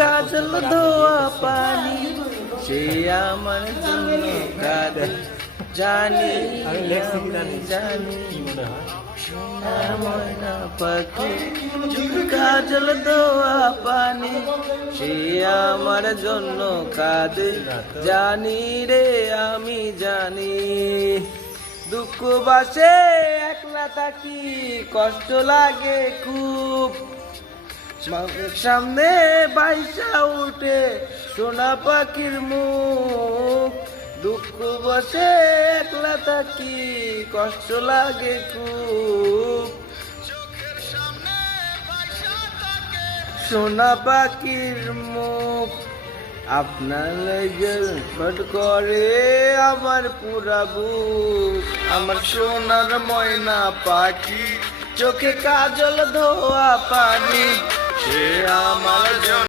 কাজল ধোয়া পানি, সে আমার জন্য কাঁদে। জানি জানি ময়না পাখি, কাজল ধোয়া পানি, সে আমার জন্য কাঁদে। জানি রে আমি জানি, দুঃখ বাসে একলা থাকি, কষ্ট লাগে খুব। সামনে বাইসা উঠে সোনা পাখির মুখ, দুঃখ বসে একলা থাকি, কষ্ট লাগে খুব। সোনা পাখির মুখ, আপনার লেগে ছট করে আমার পুরা বুক। আমার সোনার ময়না পাখি, চোখে কাজল ধোয়া পানি, সে আমার